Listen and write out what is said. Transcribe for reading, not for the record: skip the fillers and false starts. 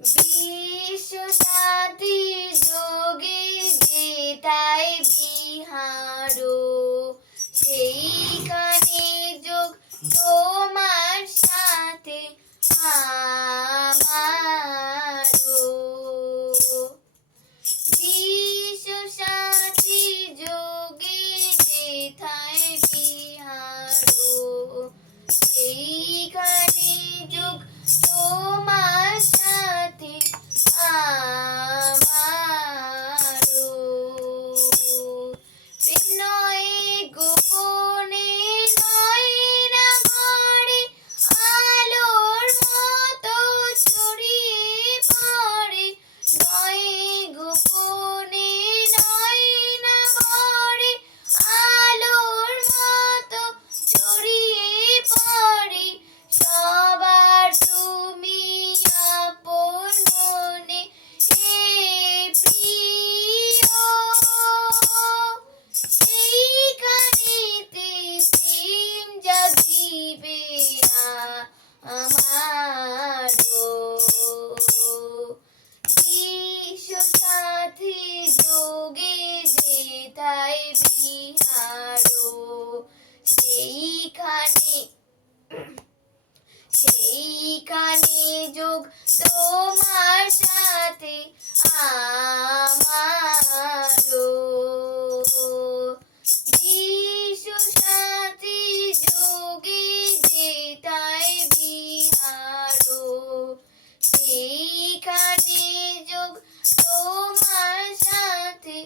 বিশ্ব সাথী যোগে যেতাই বিহারো, সেইখানে যোগ তোমার সাথে আমারো। বিশ্ব সাথী যোগে যেথায় বিহারো, সেইখানে যোগ তোমার সাথে আমারো। প্রেম নয় গোপনে, নয় না ঘরে, আলোর মতো ছড়িয়ে পড়ে। নয় গোপনে, নয় না ঘরে, আলোর মতো ছড়িয়ে পড়ে। সবার তুমি আপন মনে, হে প্রিয়। সেইখানেতে প্রেম জাগিবে আমারো। বিশ্ব সাথী যোগে যেথায় বিহারো, সেইখানে সেইখানে যোগ তোমার সাথে আমারো। বিশ্ব সাথী যোগে যেথায় বিহারো, সেইখানে যোগ তোমার সাথে